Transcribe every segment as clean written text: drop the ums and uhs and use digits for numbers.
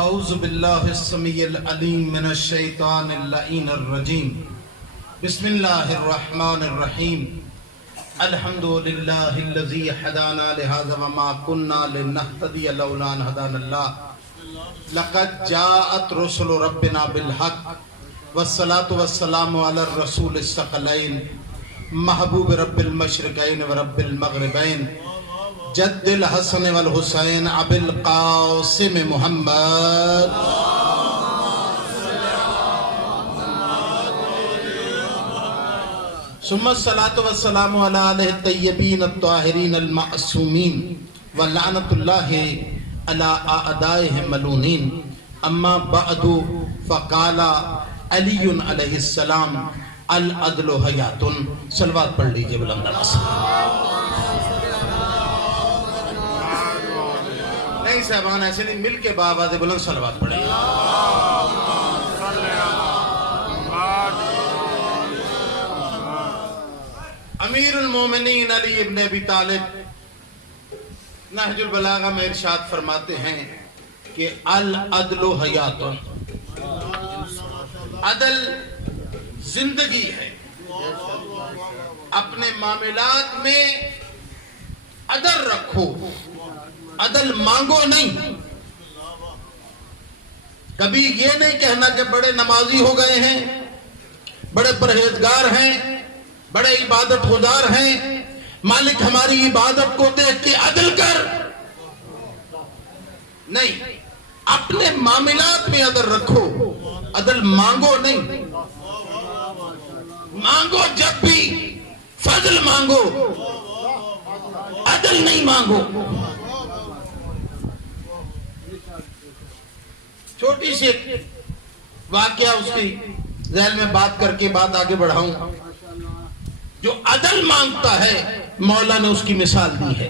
اعوذ باللہ السمیع العلیم من الشیطان اللعین الرجیم بسم اللہ الرحمن الرحیم الحمد للہ الذی ہدانا لہذا وما کننا لنہتدی لولا ان ہدانا اللہ لقد جاءت رسل ربنا بالحق والصلاة والسلام علی الرسول الثقلین محبوب رب المشرقین ورب المغربین جد الحسن والحسین ابی القاسم محمد ثم الصلاة والسلام علی آلہ الطیبین الطاہرین المعصومین ولعنت اللہ علی اعدائهم ملونین اما بعد فقال علی علیہ السلام العدل حیات. صلوات پڑھ لیجئے بلند آواز سے. نہیں صاحبان ایسے نہیں، مل کے بآواز بلند صلوات پڑھیں. امیر المومنین علی ابن ابی طالب نہج البلاغہ میں ارشاد فرماتے ہیں کہ العدل حیات، عدل زندگی ہے. اپنے معاملات میں عدل رکھو، عدل مانگو نہیں. کبھی یہ نہیں کہنا کہ بڑے نمازی ہو گئے ہیں، بڑے پرہیزگار ہیں، بڑے عبادت گزار ہیں، مالک ہماری عبادت کو دیکھ کے عدل کر. نہیں، اپنے معاملات میں عدل رکھو، عدل مانگو نہیں. مانگو جب بھی فضل مانگو، عدل نہیں مانگو. چھوٹی سی واقعہ اس کی ذہن میں بات کر کے بات آگے بڑھاؤں. جو عدل مانگتا ہے مولا نے اس کی مثال دی ہے.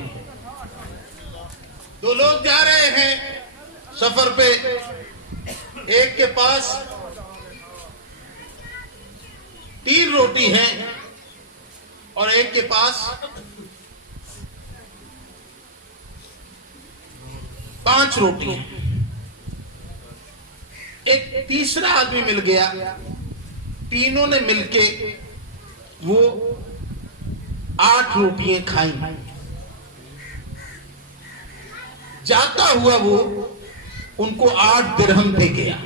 دو لوگ جا رہے ہیں سفر پہ، ایک کے پاس 3 روٹی ہیں اور ایک کے پاس 5 روٹی ہیں. ایک تیسرا آدمی مل گیا، تینوں نے مل کے وہ 8 روٹیاں کھائیں. جاتا ہوا وہ ان کو 8 درہم دے گیا.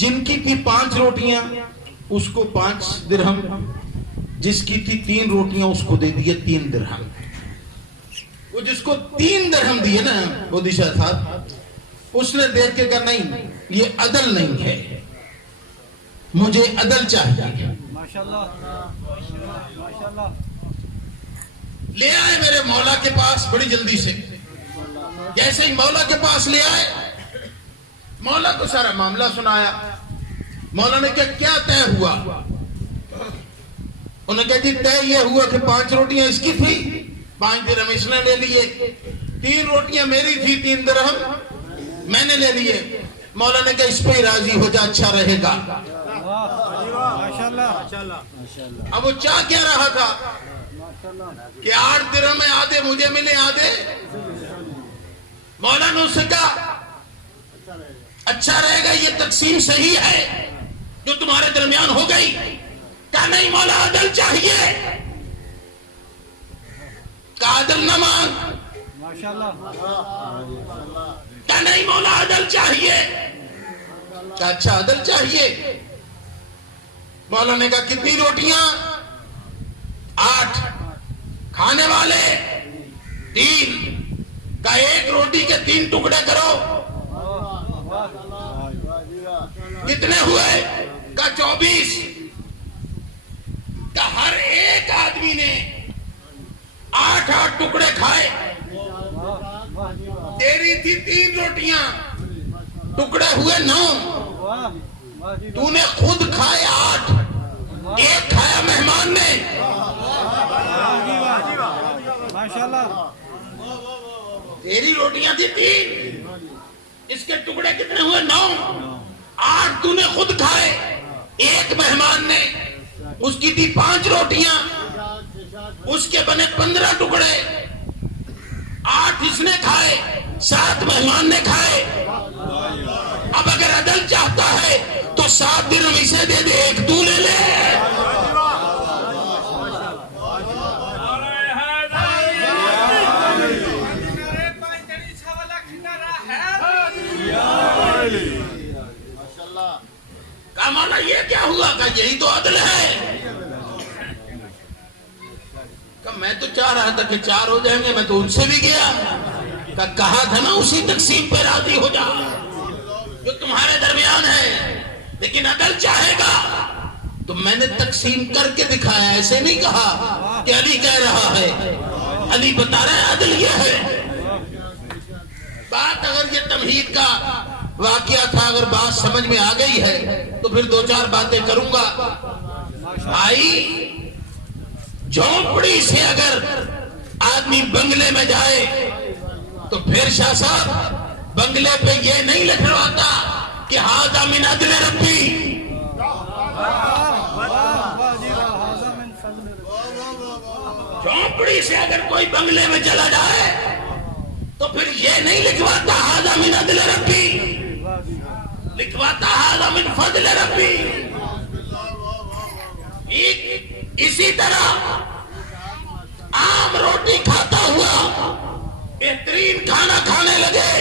جن کی تھی 5 روٹیاں اس کو 5 درہم، جس کی تھی 3 روٹیاں اس کو دے دیے 3 درہم. وہ جس کو 3 درہم دیے نا مودی شاہ صاحب، اس نے دیکھ کے کہا نہیں یہ عدل نہیں ہے، مجھے عدل چاہیے. لے آئے میرے مولا کے پاس بڑی جلدی سے. جیسے ہی مولا کے پاس لے آئے، مولا کو سارا معاملہ سنایا. مولا نے کہا کیا طے ہوا؟ انہوں نے کہا جی طے یہ ہوا کہ 5 روٹیاں اس کی تھی، 5 درہم اس نے لے لیے. 3 روٹیاں میری تھی، 3 درہم میں نے لے لیے. مولا نے کہا اس پہ ہی راضی ہو جا، اچھا رہے گا. اب وہ چاہ کیا رہا تھا کہ 8 درہم میں آدھے مجھے ملے، آدھے. مولا نے اس سے کہا اچھا رہے گا، یہ تقسیم صحیح ہے جو تمہارے درمیان ہو گئی. کہا نہیں مولا عدل چاہیے. کہا عدل نہ مانگ. کہا نہیں مولا عدل چاہیے. کہا اچھا عدل چاہیے. مولا نے کہا کتنی روٹیاں؟ 8. کھانے والے 3. کہا 1 روٹی کے 3 ٹکڑے کرو. کتنے ہوئے؟ کہا 24. کہا ہر ایک آدمی نے 8 ٹکڑے کھائے. تیری تھی 3 روٹیاں، ٹکڑے ہوئے 9. تو نے خود کھائے 8، 1 کھایا مہمان نے. تیری روٹیاں تھی 3، اس کے ٹکڑے کتنے ہوئے 9. 8 تو نے خود کھائے، 1 مہمان نے. اس کی تھی 5 روٹیاں، اس کے بنے 15 ٹکڑے. 8 اس نے کھائے، 7 مہمان نے کھائے. اب اگر عدل چاہتا ہے تو 7 درہم اسے دے دے، 1 تو لے لے. کا مانا یہ کیا ہوا؟ کہ یہی تو عدل ہے. کہ میں تو چاہ رہا تھا کہ 4 ہو جائیں گے، میں تو ان سے بھی گیا. کہا تھا نا اسی تقسیم پہ راضی ہو جا جو تمہارے درمیان ہے، لیکن عدل چاہے گا تو میں نے تقسیم کر کے دکھایا. ایسے نہیں کہا کہ علی کہہ رہا ہے، علی بتا رہا ہے عدل یہ ہے. بات اگر یہ تمہید کا واقعہ تھا، اگر بات سمجھ میں آ گئی ہے تو پھر 2-4 باتیں کروں گا. بھائی جھونپڑی سے اگر آدمی بنگلے میں جائے تو پھر شاہ صاحب بنگلے پہ یہ نہیں لکھواتا کہ ھذا من عدل ربی. جھونپڑی سے اگر کوئی بنگلے میں چلا جائے تو پھر یہ نہیں لکھواتا ھذا من عدل ربی، لکھواتا ھذا من فضل ربی. اسی طرح عام روٹی کھاتا ہوا بہترین کھانا کھانے لگے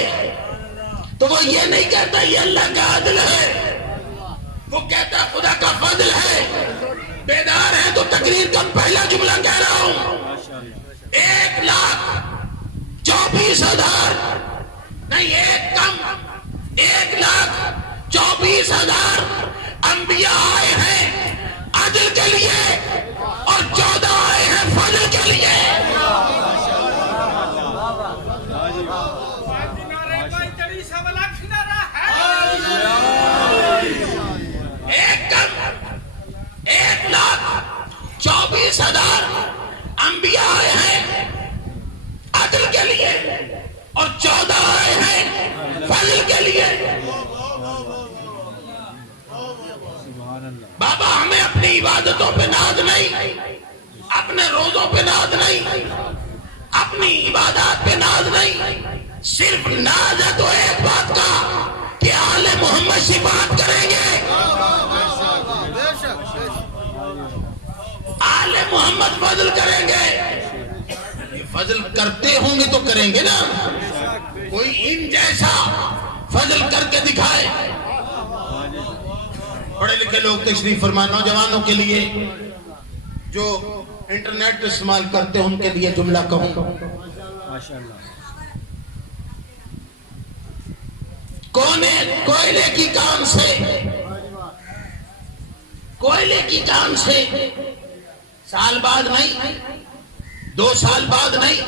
تو وہ یہ نہیں کہتا یہ اللہ کا عدل ہے، وہ کہتا خدا کا فضل ہے. بیدار ہے تو تقریر کا پہلا جملہ کہہ رہا ہوں. 1,24,000 نہیں، ایک کم 1,24,000 انبیاء آئے ہیں عدل کے لیے اور 14 آئے ہیں فضل کے لیے. ایک کم 1,24,000 انبیاء آئے ہیں عدل کے لیے اور 14 آئے ہیں فضل کے لیے. بابا ہمیں اپنی عبادتوں پہ ناز نہیں، اپنے روزوں پہ ناز نہیں، اپنی عبادات پہ ناز نہیں. صرف ناز ہے تو ایک بات کا کہ آل محمد شفاعت کریں گے، آل محمد فضل کریں گے. یہ فضل کرتے ہوں گے تو کریں گے نا. کوئی ان جیسا فضل کر کے دکھائے. پڑھے لکھے لوگ تشریف فرما. نوجوانوں کے لیے جو انٹرنیٹ استعمال کرتے ہیں ان کے لیے جملہ کہوں گا. کوئلے کی کان سے سال بعد نہیں، 2 سال بعد نہیں،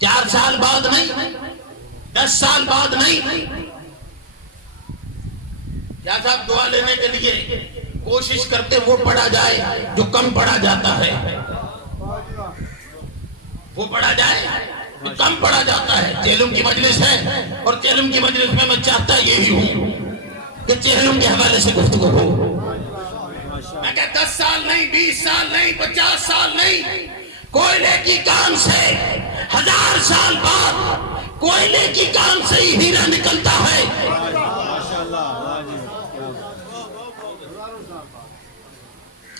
4 سال بعد نہیں، 10 سال بعد نہیں. کیا صاحب دعا لینے کے لیے کوشش کرتے وہ پڑھا جائے جو کم پڑھا جاتا ہے، وہ پڑھا جائے جو کم پڑھا جاتا ہے. چہلم کی مجلس ہے اور چہلم کی مجلس میں چاہتا یہی ہوں کہ چہلم کے حوالے سے گفتگو ہو. میں کہتا 10 سال نہیں، 20 سال نہیں، 50 سال نہیں، کوئلے کی کان سے 1000 سال بعد کوئلے کی کان سے ہی ہیرا نکلتا ہے.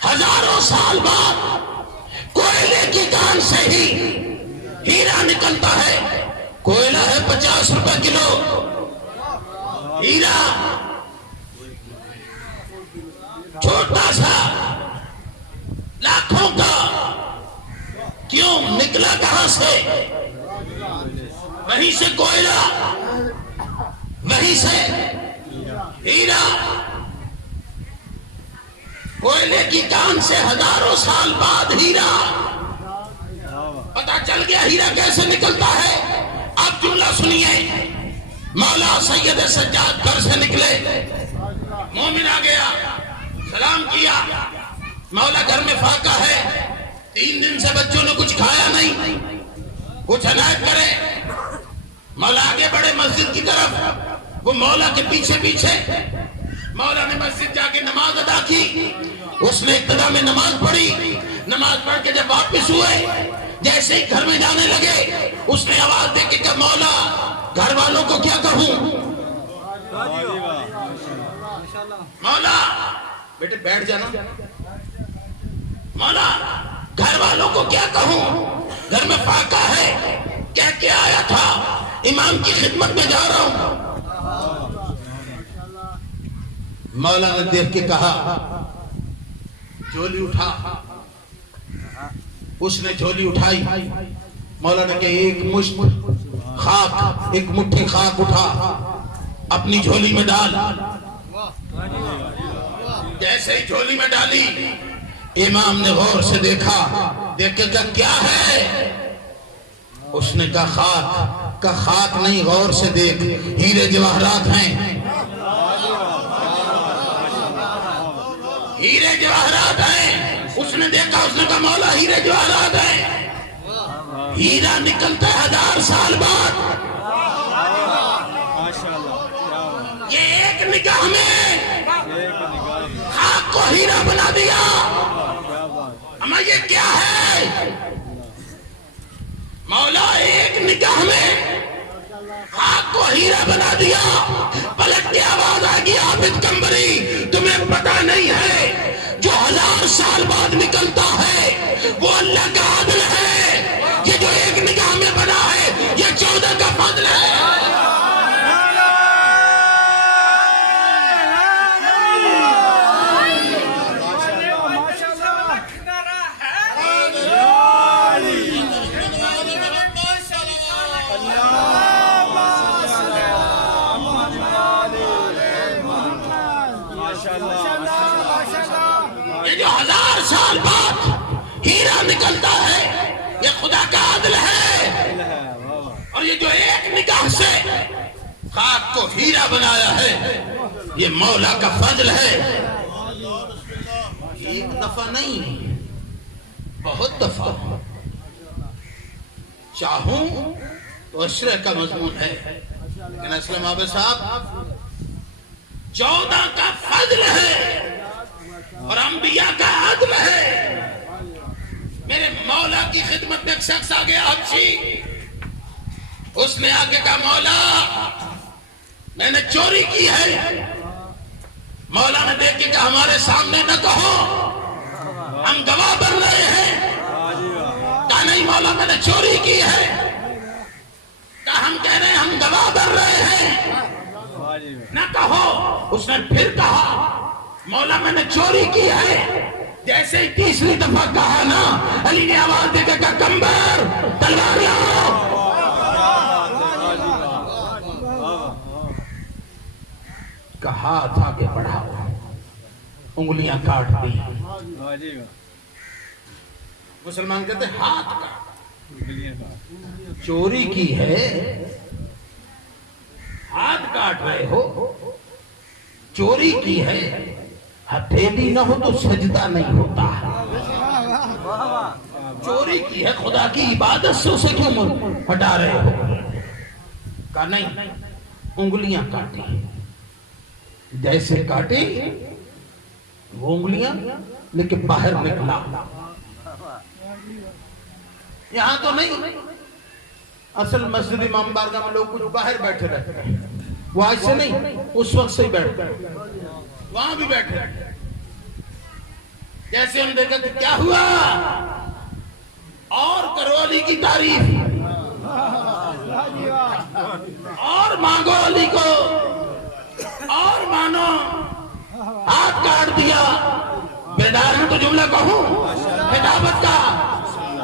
ہزاروں سال بعد کوئلے کی کان سے ہی ہیرا نکلتا ہے. کوئلہ ہے 50 روپے کلو، ہیرا چھوٹا سا لاکھوں کا. کیوں نکلا کہاں سے؟ وہیں سے کوئلہ، وہیں سے ہیرا. کوئلے کی کان سے ہزاروں سال بعد ہیرا. پتا چل گیا ہیرا کیسے نکلتا ہے. اب جملہ سنیے. مولا سید سجاد گھر سے نکلے، مومن آ گیا، سلام کیا. مولا گھر میں فاقہ ہے، 3 دن سے بچوں نے کچھ کھایا نہیں، کچھ عنایت کرے. مولا آگے بڑھے مسجد کی طرف. وہ مولا کے پیچھے پیچھے. مولا نے مسجد جا کے نماز ادا کی. اس نے ابتدا میں نماز پڑھی. نماز پڑھ کے جب واپس ہوئے جیسے ہی گھر میں جانے لگے اس نے آواز دے کے کہا مولا گھر والوں کو کیا کہوں؟ مولا بیٹے بیٹھ جانا، مولا گھر والوں کو کیا کہوں؟ گھر میں فاقہ ہے، کہہ کے آیا تھا امام کی خدمت میں جا رہا ہوں۔ مولا نے دیکھ کے کہا جھولی اٹھا، اس نے جھولی اٹھائی، مولا نے کہا ایک مشت خاک، ایک مٹھی خاک اٹھا اپنی جھولی میں ڈال۔ جیسے ہی جھولی میں ڈالی امام نے غور سے دیکھا، دیکھ کے کہا کیا ہے؟ اس نے کہا خاک۔ کہا خاک نہیں، غور سے دیکھ، ہیرے جواہرات ہیں، ہیرے جواہرات ہیں۔ اس نے دیکھا، اس نے کہا مولا ہیرے جواہرات ہیں۔ ہیرا نکلتا ہے 1000 سال بعد، یہ ایک نگاہ میں خاک کو ہیرا بنا دیا۔ اما یہ کیا ہے؟ مولا ایک نگاہ میں خاک کو ہیرا بنا دیا۔ پلٹ کے آواز آگی عابد قمبری تمہیں پتہ نہیں ہے جو 1000 سال بعد نکلتا ہے وہ اللہ کا عدل ہے، یہ جو ایک نگاہ میں بنا ہے یہ 14 کا فضل ہے۔ یہ جو 1000 سال بعد ہیرا نکلتا ہے یہ خدا کا عدل ہے، اور یہ جو ایک نگاہ سے خاک کو ہیرا بنایا ہے یہ مولا کا فضل ہے۔ ایک دفعہ نہیں، بہت دفعہ، چاہوں تو عشرے کا مضمون ہے، لیکن اسلام عابد صاحب 14 کا فضل ہے اور انبیاء کا عدل ہے۔ میرے مولا کی خدمت میں ایک شخص آ گیا حبشی، اس نے آگے کہا مولا میں نے چوری کی ہے۔ مولا نے دیکھ کے کہا ہمارے سامنے نہ کہو، ہم گواہ بن رہے ہیں۔ کہا نہیں مولا میں نے چوری کی ہے۔ کہا ہم کہہ رہے ہیں ہم گواہ بن رہے ہیں، نہ کہو۔ اس نے پھر کہا مولا میں نے چوری کی ہے۔ جیسے ہی تیسری دفعہ کہا نا علی نے آواز دے کے کہا کمبر تلوار لاؤ۔ کہا ہاتھ آگے بڑھاؤ، انگلیاں کاٹ دی۔ مسلمان کہتے ہاتھ کاٹ، چوری کی ہے ہاتھ کاٹ رہے ہو، چوری کی ہے ہتھیلی نہ ہو تو سجدہ نہیں ہوتا۔ چوری کی ہے خدا کی عبادت سے اسے کیوں ہٹا رہے ہو؟ کہا نہیں، انگلیاں کاٹی۔ جیسے کاٹی وہ انگلیاں لیکن باہر نکلا، یہاں تو نہیں۔ اصل مسجد امام بارگاہ میں لوگ کچھ باہر بیٹھے رہتے ہیں، وہ آج سے نہیں، اس وقت سے ہی بیٹھتے ہیں، وہاں بھی بیٹھے رہتے ہیں۔ جیسے ہم دیکھا کہ کیا ہوا اور کرو علی کی تعریف اور مانگو علی کو اور مانو۔ ہاتھ کاٹ دیا، بیدار میں تو جملہ کہوں خطابت کا،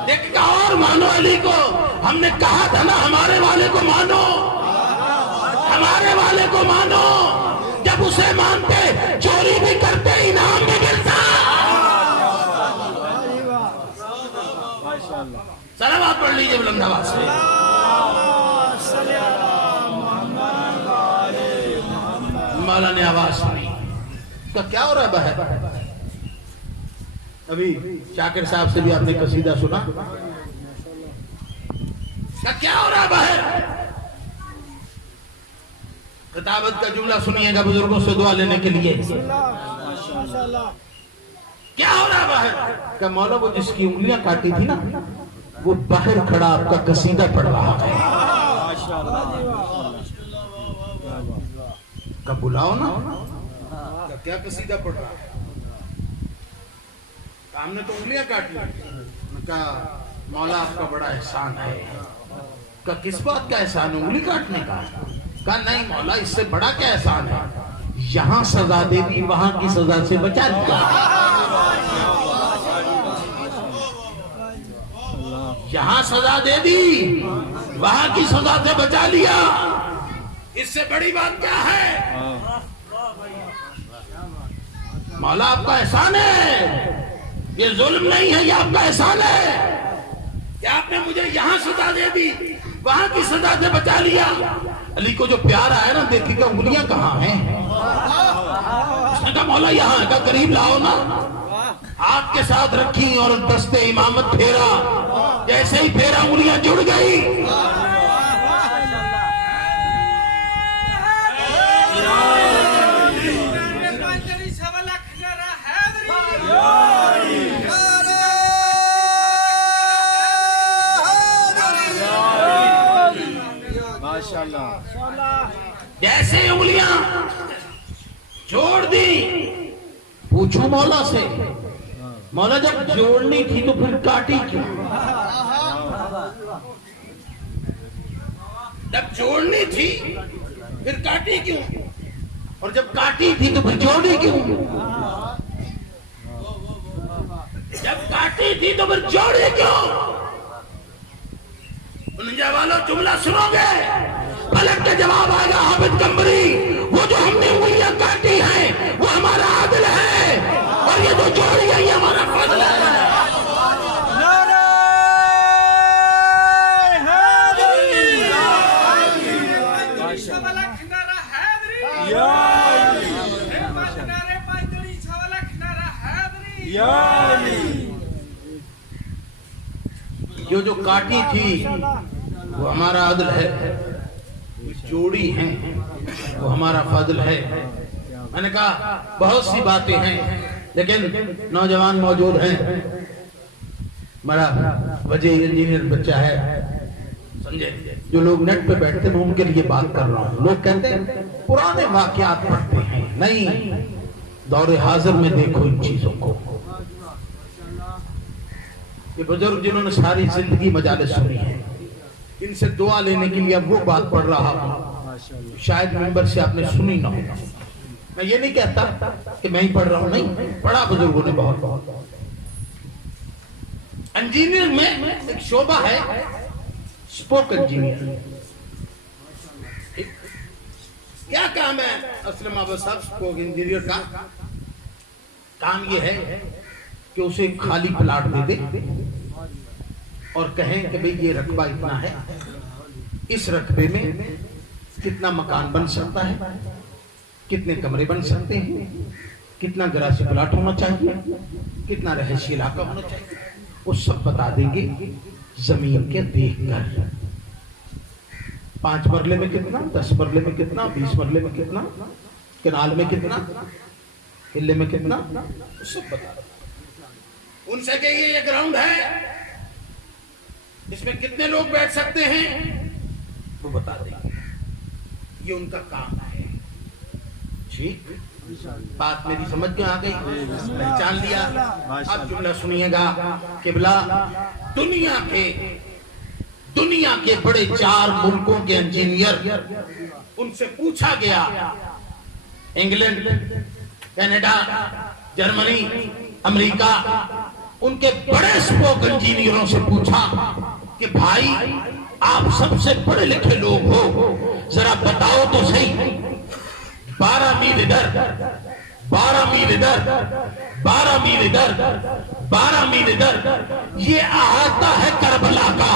دیکھ اور مانو علی کو۔ ہم نے کہا تھا نا ہمارے والے کو مانو، ہمارے والے کو مانو۔ جب اسے مانتے چوری بھی کرتے انعام بھی ملتا۔ صلوات پڑھ لیجئے بلند آواز سے۔ مولا نے آواز سنی، تو کیا ہو رہا ہے باہر؟ ابھی شاکر صاحب سے بھی آپ نے قصیدہ سنا، کیا ہو رہا ہے باہر؟ خطابت کا جملہ سنیے گا بزرگوں سے دعا لینے کے لیے۔ کیا ہو رہا ہے باہر؟ کہ مولا وہ جس کی انگلیاں کاٹی تھی نا وہ باہر کھڑا آپ کا قصیدہ پڑھ رہا ہے. کب بلاؤ نا کیا قصیدہ پڑھ رہا ہے. ہم نے تو انگلیاں کاٹ لی. کہا مولا آپ کا بڑا احسان ہے. کہا کس بات کا احسان؟ انگلی کاٹنے کا. کہا نہیں مولا اس سے بڑا کیا احسان ہے. یہاں سزا دے دی وہاں کی سزا سے بچا دیا. یہاں سزا دے دی وہاں کی سزا سے بچا لیا. اس سے بڑی بات کیا ہے؟ مولا آپ کا احسان ہے. یہ ظلم نہیں ہے، یہ آپ کا احسان ہے کہ آپ نے مجھے یہاں سزا دے دی وہاں کی سزا سے بچا لیا. علی کو جو پیار آیا نا دیکھی کہ انگلیاں کہاں ہیں. اس نے کہا مولا یہاں ہے. کہا قریب لاؤ نا. ہاتھ کے ساتھ رکھی اور دست امامت پھیرا. جیسے ہی پھیرا انگلیاں جڑ گئی. جیسے انگلیاں چھوڑ دی. پوچھو مولا سے مولا جب جوڑنی تھی تو پھر کاٹی کیوں؟ جب جوڑنی تھی پھر کاٹی کیوں؟ اور جب کاٹی تھی تو پھر جوڑی کیوں؟ جب کاٹی تھی تو پھر جوڑی کیوں؟ انجا والوں جملہ سنو گے فلک کے جواب آئے گا حافظ قمبری. وہ جو ہم نے انگلیاں کاٹی ہیں وہ ہمارا عادل ہے اور یہ جو جوڑی ہے یہ ہمارا فضل ہے. یہ جو کاٹی تھی وہ ہمارا عدل ہے. جوڑی ہیں وہ ہمارا فضل ہے. میں نے کہا بہت سی باتیں ہیں لیکن نوجوان موجود ہیں. میرا وزیر انجینئر بچہ ہے سمجھے. جو لوگ نیٹ پہ بیٹھتے ہیں ان کے لیے بات کر رہا ہوں. لوگ کہتے ہیں پرانے واقعات پڑھتے ہیں. نہیں، دور حاضر میں دیکھو ان چیزوں کو. یہ بزرگ جنہوں نے ساری زندگی مجالس سنی ہے ان سے دعا لینے کے لیے اب وہ بات پڑھ رہا ہوں شاید ممبر سے آپ نے سنی نہ ہو. میں یہ نہیں کہتا کہ میں ہی پڑھ رہا ہوں، نہیں، پڑھا بزرگوں نے بہت بہت. انجینئر میں ایک شعبہ ہے اسپوک انجینئر. کیا کام ہے اسلم آباد صاحب اسپوک انجینئر کا؟ کام یہ ہے کہ اسے خالی پلاٹ دے دے اور کہیں کہ بھئی یہ رقبہ اتنا ہے، اس رقبے میں کتنا مکان بن سکتا ہے، کتنے کمرے بن سکتے ہیں، کتنا گراسی پلاٹ ہونا چاہیے، کتنا رہائشی علاقہ ہونا چاہیے. وہ سب بتا دیں گے زمین کے دیکھ کر. 5 مرلے میں کتنا، 10 مرلے میں کتنا، 20 مرلے میں کتنا، کنال میں کتنا، قلعے میں کتنا، وہ سب بتا دیں. ان سے کہیے یہ گراؤنڈ ہے اس میں کتنے لوگ بیٹھ سکتے ہیں، وہ بتا دیں گے. یہ ان کا کام ہے. ٹھیک بات میری سمجھ میں آ گئی، پہچان لیا. اب جملہ سنیے گا. قبلہ دنیا کے بڑے 4 ملکوں کے انجینئر ان سے پوچھا گیا، انگلینڈ، کینیڈا، جرمنی، امریکہ، ان کے بڑے اسپوک انجینئروں سے پوچھا کہ بھائی آپ سب سے پڑھے لکھے لوگ ہو، ذرا بتاؤ تو صحیح 12 میل ادھر، 12 میل ادھر، 12 میل ادھر، 12 میل ادھر، یہ احاطہ ہے کربلا کا،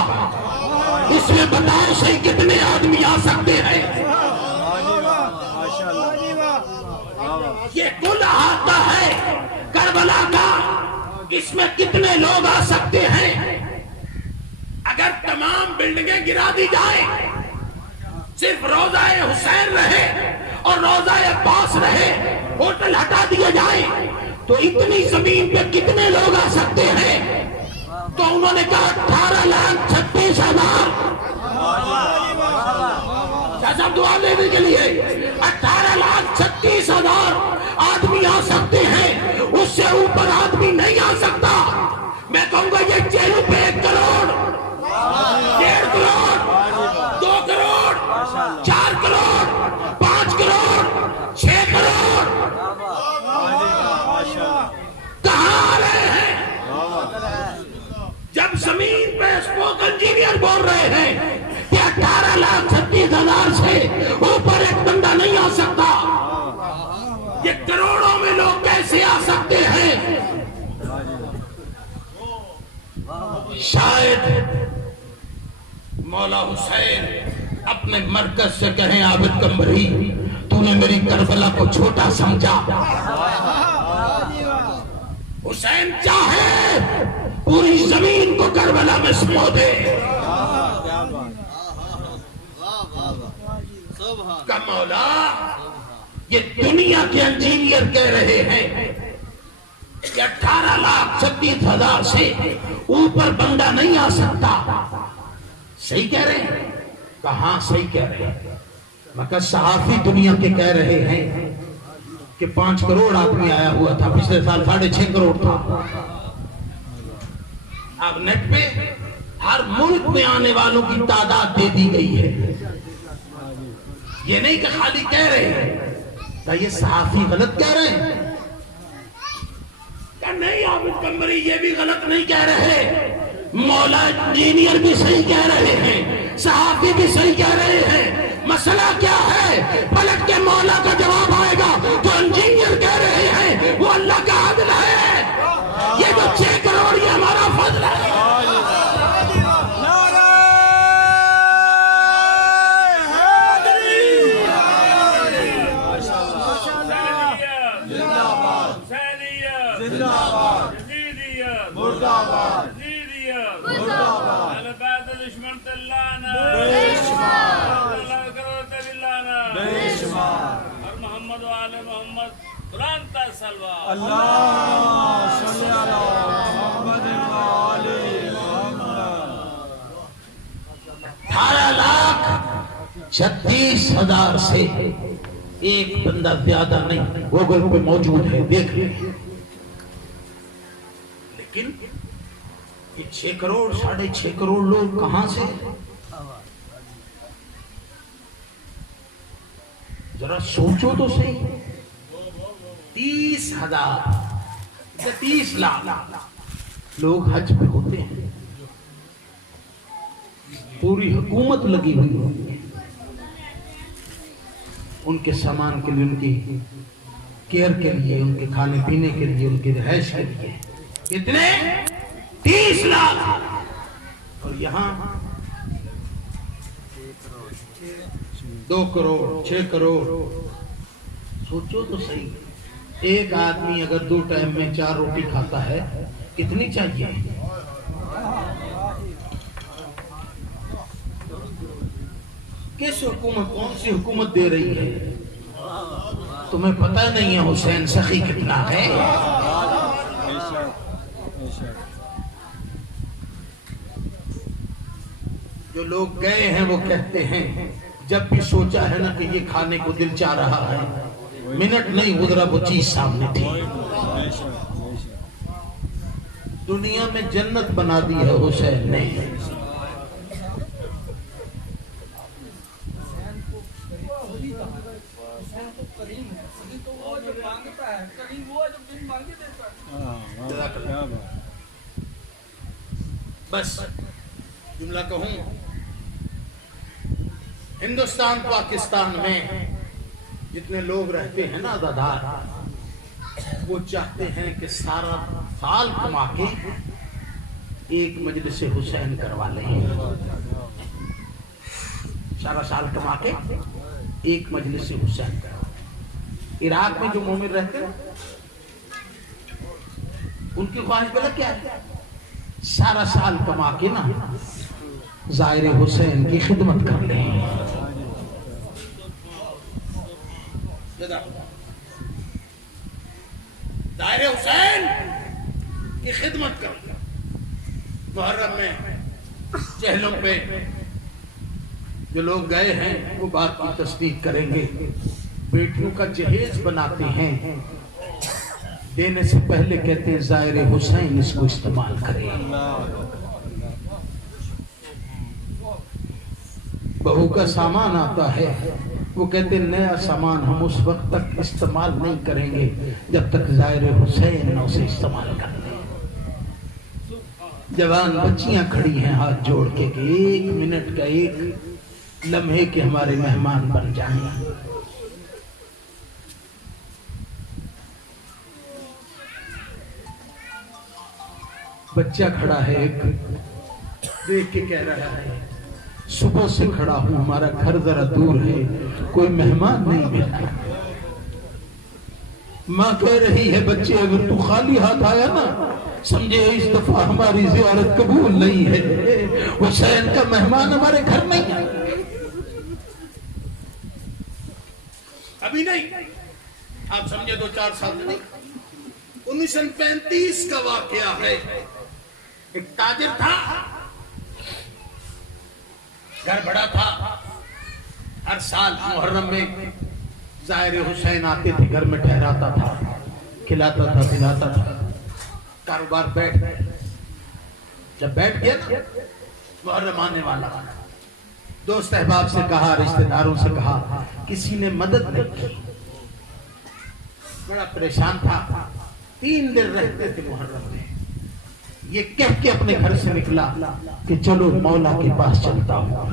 اس میں بتاؤ صحیح کتنے آدمی آ سکتے ہیں؟ یہ کل احاطہ ہے کربلا کا، اس میں کتنے لوگ آ سکتے ہیں؟ اگر تمام بلڈنگیں گرا دی جائیں، صرف روضہ حسین رہے اور روضہ عباس رہے، ہوٹل ہٹا دیے جائیں تو اتنی زمین پہ کتنے لوگ آ سکتے ہیں؟ تو انہوں نے کہا 18,36,000 صاحب دعا لینے کے لیے 18,36,000 آدمی آ سکتے ہیں، اس سے اوپر آدمی نہیں آ سکتا۔ میں کہوں گا یہ جیلوں پہ 1 کروڑ 1.5 کروڑ 2 کروڑ 4 کروڑ 5 کروڑ 6 کروڑ کہاں آ رہے ہیں؟ جب زمین پہ اسپوک انجینئر بول رہے ہیں کہ 18,36,000 سے اوپر ایک بندہ نہیں آ سکتا، یہ کروڑوں میں لوگ کیسے آ سکتے ہیں؟ شاید مولا حسین اپنے مرکز سے کہیں عابد قمری تو نے میری کربلا کو چھوٹا سمجھا۔ حسین چاہے پوری زمین کو کربلا میں سمو دے، کہ مولا یہ دنیا کے انجینئر کہہ رہے ہیں کہ 18,36,000 سے اوپر بندہ نہیں آ سکتا، صحیح کہہ رہے ہیں؟ کہاں صحیح کہہ رہے ہیں؟ مگر صحافی دنیا کے کہہ رہے ہیں کہ 5 کروڑ آدمی آیا ہوا تھا، پچھلے سال 6.5 کروڑ تھا۔ اب نیٹ پہ ہر ملک میں آنے والوں کی تعداد دے دی گئی ہے، یہ نہیں کہ خالی کہہ رہے ہیں۔ کیا یہ صحافی غلط کہہ رہے ہیں؟ کہ نہیں عابد قمری یہ بھی غلط نہیں کہہ رہے، مولا انجینئر بھی صحیح کہہ رہے ہیں، صحافی بھی صحیح کہہ رہے ہیں۔ مسئلہ کیا ہے؟ پلٹ کے مولا کا جواب آئے گا، جو انجینئر کہہ رہے ہیں وہ اللہ کا عدل ہے، یہ جو 6 کروڑ یہ ہمارا فضل ہے۔ محمد وآل محمد قرآن تا سلوہ اللہ صلی علی محمد وآل محمد۔ 18,36,000 سے ایک بندہ زیادہ نہیں گوگل پہ موجود ہے، دیکھ لیں۔ لیکن یہ 6 کروڑ 6.5 کروڑ لوگ کہاں سے؟ ذرا سوچو تو صحیح۔ 30,000 یا 30 لاکھ لوگ حج پہ ہوتے ہیں، پوری حکومت لگی ہوئی ہوتی ہے ان کے سامان کے لیے، ان کی کیئر کے لیے، ان کے کھانے پینے کے لیے، ان کی رہائش کے لیے۔ کتنے؟ 30 لاکھ۔ اور یہاں 2 کروڑ 6 کروڑ۔ سوچو تو صحیح، ایک آدمی اگر 2 ٹائم میں 4 روٹی کھاتا ہے کتنی چاہیے؟ کس حکومت، کون سی حکومت دے رہی ہے؟ تمہیں پتہ نہیں ہے حسین سخی کتنا ہے؟ جو لوگ گئے ہیں وہ کہتے ہیں جب بھی سوچا ہے نا کہ یہ کھانے کو دل چاہ رہا ہے، منٹ نہیں گزرا وہ چیز سامنے تھی۔ دنیا میں جنت بنا دی ہے حسین نے۔ بس جملہ کہوں، ہندوستان پاکستان میں جتنے لوگ رہتے ہیں نا آزادار، وہ چاہتے ہیں کہ سارا سال کما کے ایک مجلس حسین کروا لیں، سارا سال کما کے ایک مجلس حسین کروا لیں۔ عراق میں جو مومن رہتے ہیں ان کی خواہش بلا کیا ہے؟ سارا سال کما کے نا زائر حسین کی خدمت کر لیں۔ زائر حسین کی خدمت کر لیں۔ محرم میں چہلوں پہ جو لوگ گئے ہیں وہ بات کی تصدیق کریں گے، بیٹیوں کا جہیز بناتے ہیں، دینے سے پہلے کہتے ہیں زائر حسین اس کو استعمال کریں۔ بہو کا سامان آتا ہے، وہ کہتے ہیں نیا سامان ہم اس وقت تک استعمال نہیں کریں گے جب تک زائر حسین نہ اسے استعمال کر لیں۔ جوان بچیاں کھڑی ہیں ہاتھ جوڑ کے کہ 1 منٹ کا 1 لمحے کے ہمارے مہمان بن جائیں۔ بچہ کھڑا ہے، ایک دیکھ کے کہہ رہا ہے صبح سے کھڑا ہوں، ہمارا گھر ذرا دور ہے، کوئی مہمان نہیں ملا۔ ماں کہہ رہی ہے بچے اگر تو خالی ہاتھ آیا نا سمجھے اس دفعہ ہماری زیارت قبول نہیں ہے، حسین کا مہمان ہمارے گھر نہیں ہے۔ ابھی نہیں، آپ سمجھے 2-4 سال نہیں، 1935 کا واقعہ ہے۔ ایک تاجر تھا، گھر بڑا تھا، ہر سال محرم میں زائر حسین آتے تھے، گھر میں ٹھہراتا تھا، کھلاتا تھا، پلاتا تھا، کاروبار بیٹھ گیا۔ جب بیٹھ گیا نا محرم آنے والا، دوست احباب سے کہا، رشتہ داروں سے کہا، کسی نے مدد نہیں کی، بڑا پریشان تھا۔ 3 دن رہتے تھے محرم میں، یہ کہہ کے اپنے گھر سے نکلا کہ چلو مولا کے پاس چلتا ہوں،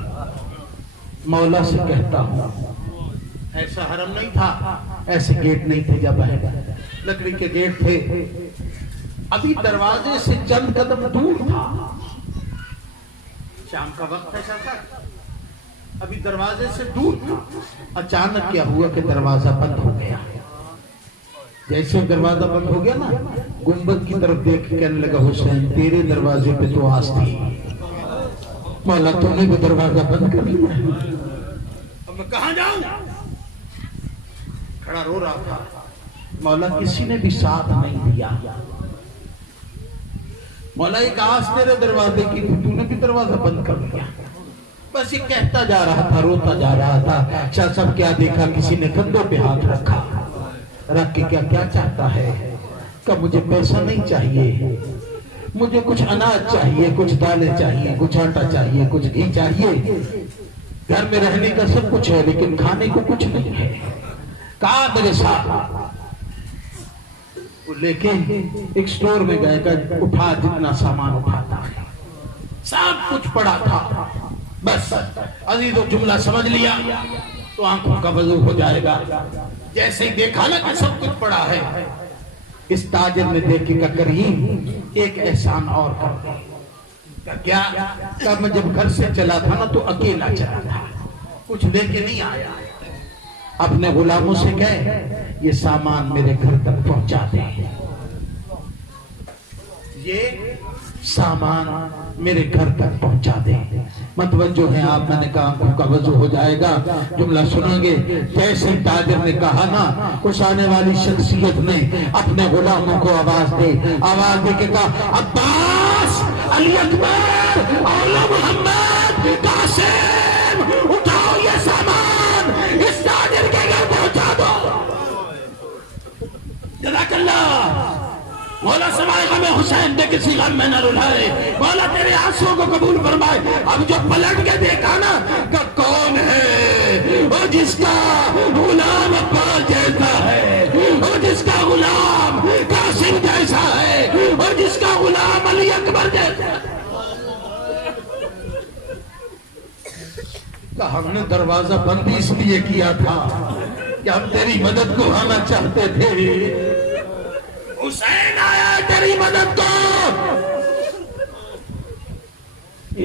مولا سے کہتا ہوں۔ ایسا حرم نہیں تھا، ایسے گیٹ نہیں تھے، جب ہے لکڑی کے گیٹ تھے، ابھی دروازے سے چند قدم دور تھا، شام کا وقت ایسا تھا، ابھی دروازے سے دور تھا۔ اچانک کیا ہوا کہ دروازہ بند ہو گیا۔ جیسے دروازہ بند ہو گیا نا، گنبد کی طرف دیکھ کے کہنے لگا حسین تیرے دروازے پہ تو آس تھی، مولا تو نے وہ دروازہ بند کر لیا، اب میں کہاں جاؤں؟ کھڑا رو رہا تھا، مولا کسی نے بھی ساتھ نہیں دیا، مولا ایک آس تیرے دروازے کی تھی، تو نے بھی دروازہ بند کر لیا۔ بس یہ کہتا جا رہا تھا، روتا جا رہا تھا۔ شاہ صاحب کیا دیکھا، کسی نے کندھوں پہ ہاتھ رکھا، رکھ کے کیا چاہتا ہے؟ کہ مجھے پیسہ نہیں چاہیے، مجھے کچھ اناج چاہیے، کچھ دالیں چاہیے، کچھ آٹا چاہیے، کچھ گھی چاہیے، گھر میں رہنے کا سب کچھ ہے لیکن کھانے کو کچھ نہیں ہے، کہا میرے ساتھ۔ وہ لے کے ایک سٹور میں گئے کہ اٹھا جتنا سامان اٹھاتا ہے، سب کچھ پڑا تھا، بس عزیز و جملہ سمجھ لیا تو آنکھوں کا وضو ہو جائے گا۔ جیسے ہی دیکھا نا کہ سب کچھ پڑا ہے، اس تاجر نے دیکھ کے کہا کریم ایک احسان اور کر دے۔ کیا؟ کہ میں جب گھر سے چلا تھا نا تو اکیلا چلا تھا، کچھ لے کے نہیں آیا، اپنے غلاموں سے کہے یہ سامان میرے گھر تک پہنچا دے، یہ سامان میرے گھر تک پہنچا دے۔ متوجہ ہیں آپ، میں نے کہا آنکھوں کا وضو ہو جائے گا، جملہ سنیں گے۔ جیسے تاجر نے کہا نا، اس آنے والی شخصیت نے اپنے غلاموں کو آواز دے کے کہا عباس، علی اکبر، اولا محمد، قاسم، اٹھاؤ یہ سامان اس تاجر کے گھر پہنچا دو۔ جزاک اللہ، مولا سمائے غم حسین دے کسی غم میں نہ رلائے، مولا تیرے آنسوں کو قبول فرمائے۔ اب جو پلٹ کے دیکھا نا کہ کون ہے وہ جس کا غلام عباس جیسا ہے، وہ جس کا غلام قاسم جیسا ہے، اور جس کا غلام علی اکبر جیسا ہے۔ کہ ہم نے دروازہ بند اس لیے کیا تھا کہ ہم تیری مدد کو آنا چاہتے تھے، حسین آیا تیری مدد کو،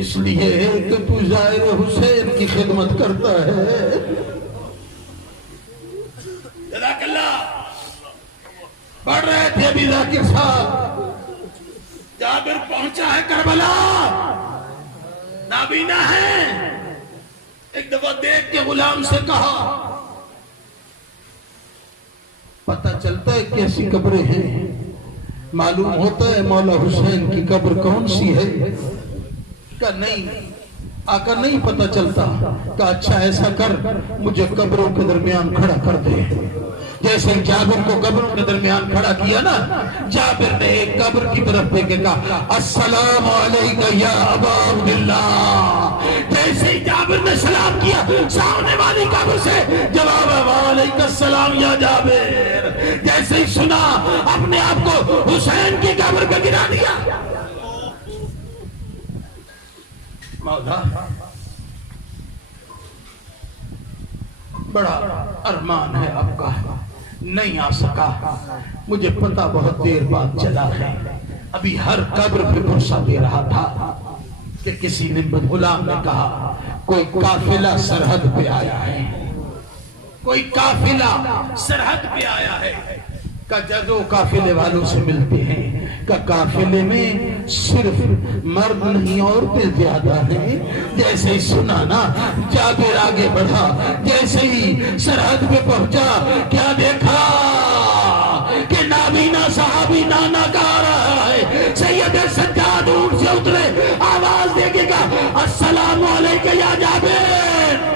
اس لیے کہ تو زائر حسین کی خدمت کرتا ہے۔ جزاک اللہ۔ پڑھ رہے تھے ابھی ذاکر صاحب، جابر پہنچا ہے کربلا، نابینا ہے، ایک دفعہ دیکھ کے غلام سے کہا پتہ چلتا ہے کیسی قبریں ہیں، معلوم ہوتا ہے مولا حسین کی قبر کون سی ہے؟ کہ نہیں آقا نہیں پتہ چلتا. کہ اچھا ایسا کر مجھے قبروں کے درمیان کھڑا کر دے. جیسے جابر کو قبروں کے درمیان کھڑا کیا نا، جابر نے ایک قبر کی طرف دیکھ کے کہا السلام علیکہ یا ابا عبداللہ. جیسے جابر نے سلام کیا، سامنے والی قبر سے جواب وعلیکم السلام یا جابر. جیسے ہی سنا اپنے آپ کو حسین کی قبر پہ گرا دیا. مولا بڑا ارمان ہے آپ کا، نہیں آ سکا. مجھے پتہ بہت دیر بعد چلا ہے. ابھی ہر قبر پہ بھروسہ دے رہا تھا کہ کسی نے غلام نے کہا کوئی قافلہ سرحد پہ آیا ہے، کوئی قافلہ سرحد پہ آیا ہے. کہ جدو قافلے والوں سے ملتے ہیں کہ قافلے میں صرف مرد نہیں عورتیں زیادہ ہیں. جیسے ہی سنا نا جابر آگے بڑھا، جیسے ہی سرحد پہ پہنچا کیا دیکھا کہ نابینا صحابی نانا کہا رہا ہے. سید سجاد اونٹ سے اترے، آواز دے کے کہا السلام علیکم یا جابر.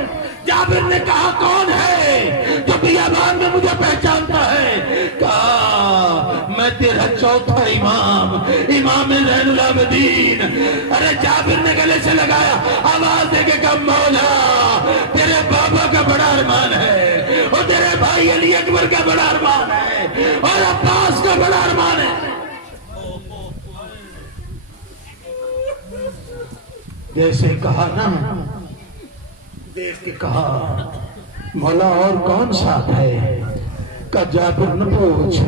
جابر نے کہا کون ہے جو بیابان میں مجھے پہچانتا ہے؟ کہا میں تیرا چوتھا امام، امام زین العابدین. ارے جابر نے گلے سے لگایا، آواز دے کے کہا مولا تیرے بابا کا بڑا ارمان ہے، اور تیرے بھائی علی اکبر کا بڑا ارمان ہے، اور عباس کا بڑا ارمان ہے. جیسے کہا نا دیکھ کے کہا مولا اور کون ساتھ ہے؟ کہ جابر نہ پوچھ.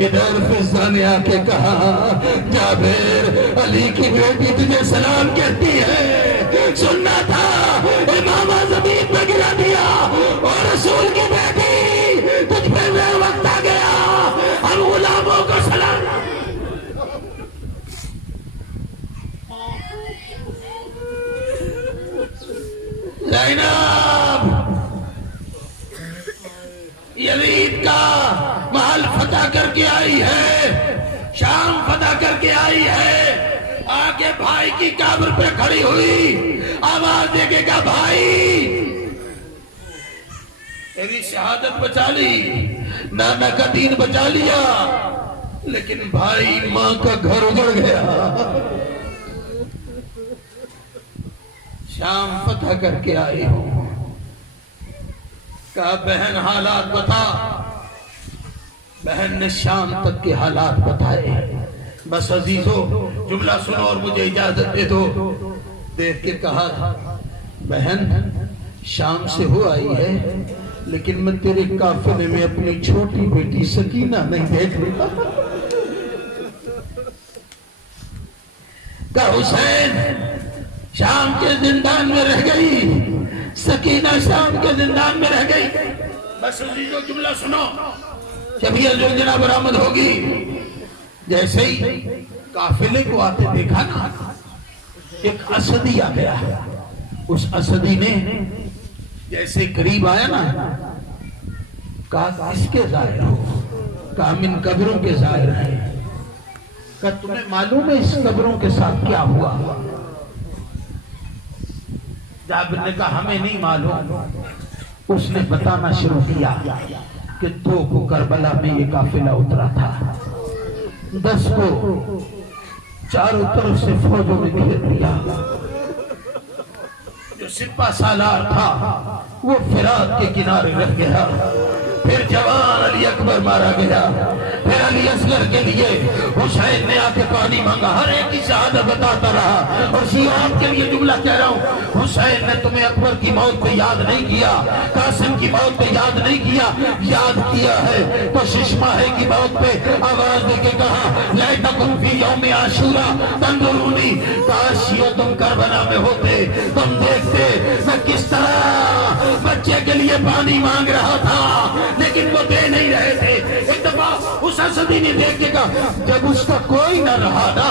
ادھر فضا نے آ کے کہا جابر علی کی بیٹی تجھے سلام کہتی ہے. سننا تھا امامہ زمین پہ گرا دیا، اور رسول کی بیٹی تجھ پہ وہ وقت آ گیا ہم غلاموں کو سلام. زینب یزید کا محل فتح کر کے آئی ہے، شام فتح کر کے آئی ہے. آگے بھائی کی قبر پہ کھڑی ہوئی، آواز دے کے کہا بھائی تیری شہادت بچا لی، نانا کا دین بچا لیا، لیکن بھائی ماں کا گھر اجڑ گیا. شام فتح کر کے آئی ہوں. کہا بہن حالات بتا. بہن نے شام تک کے حالات بتائے. بس عزیزو جملہ سنو اور مجھے اجازت دے دو. دیکھ کے کہا بہن شام سے ہو آئی ہے، لیکن میں تیرے قافلے میں اپنی چھوٹی بیٹی سکینہ نہیں دیکھ لیتا. کہا حسین شام کے زندان میں رہ گئی، سکینہ شام کے زندان میں رہ گئی. بس عزیزو جملہ سنو. جب یہ زلزلہ برآمد ہوگی، جیسے ہی قافلے کو آتے دیکھا نا، ایک اسدی آ گیا. اس اسدی نے جیسے قریب آیا نا، کہا اس کے ظاہر ہو. کہا من قبروں کے ظاہر ہیں. کہا تمہیں معلوم ہے اس قبروں کے ساتھ کیا ہوا؟ جابر نے کہا ہمیں نہیں معلوم. اس نے بتانا شروع کیا کہ 2 کو کربلا میں یہ قافلہ اترا تھا، 10 کو چاروں طرف سے فوجوں نے گھیر دیا. جو سپہ سالار تھا وہ فرات کے کنارے رہ گیا. پھر جوان علی اکبر مارا گیا. پھر علی اصغر کے لیے حسین نے آ کے پانی مانگا. ہر ایک کی شہادت بتاتا رہا. اور شیعہ کے لیے جملہ کہہ رہا ہوں، حسین نے تمہیں اکبر کی موت پہ یاد نہیں کیا، قاسم کی موت پہ یاد نہیں کیا، یاد کیا ہے تو ششماہے کی موت پہ آواز دے کے کہا لیتکم فی یوم عاشورا تنظرونی. کاش یہ تم کربلا میں ہوتے، تم دیکھتے میں کس طرح بچے کے لیے پانی مانگ رہا تھا، لیکن وہ دے نہیں رہے تھے. ایک دفعہ اس اسدی نے دیکھے گا جب اس کا کوئی نہ رہا نا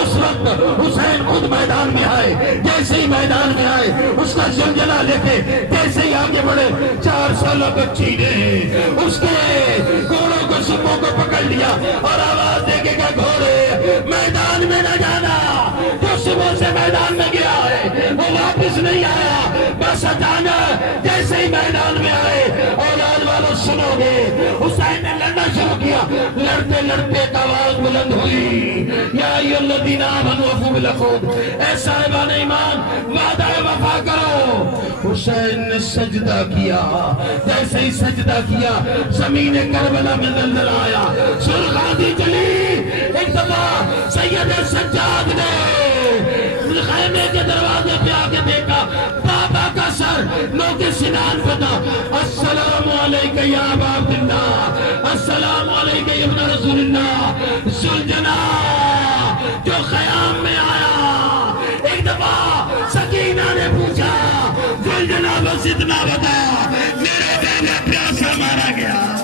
اس وقت حسین خود میدان میں آئے. جیسے ہی میدان میں آئے اس کا زلزلہ لے کے جیسے ہی آگے بڑھے 4 سالہ بچی نے اس کے گھوڑوں کو سبوں کو پکڑ لیا اور آواز دے کے کہ گھوڑے میدان میں نہ جانا. جو صبح سے میدان میں گیا ہے وہ واپس نہیں آیا. بس اچانک جیسے ہی میدان میں آئے اولاد والوں سنو گے حسین نے لڑنا شروع کیا. لڑتے لڑتے ایک آواز بلند ہوئی یا ایھا الذین آمنوا اوفوا بالعقود. اے صاحبان ایمان وعدہ وفا کرو. حسین نے سجدہ کیا. جیسے ہی سجدہ کیا زمین کربلا میں زلزلہ آیا. سرخ آندھی چلی. ایک دفعہ سید سجاد نے خیمے کے دروازے پہ آ کے دیکھا بابا کا سر نوک سنان پہ تھا. السلام علیکہ یا ابا عبداللہ, السلام علیکہ یا ابن رسول اللہ. ذوالجنا جو خیام میں آیا. ایک دفعہ سکینہ نے پوچھا ذوالجنا بس اتنا بتا میرے بیٹے پیاسا مارا گیا.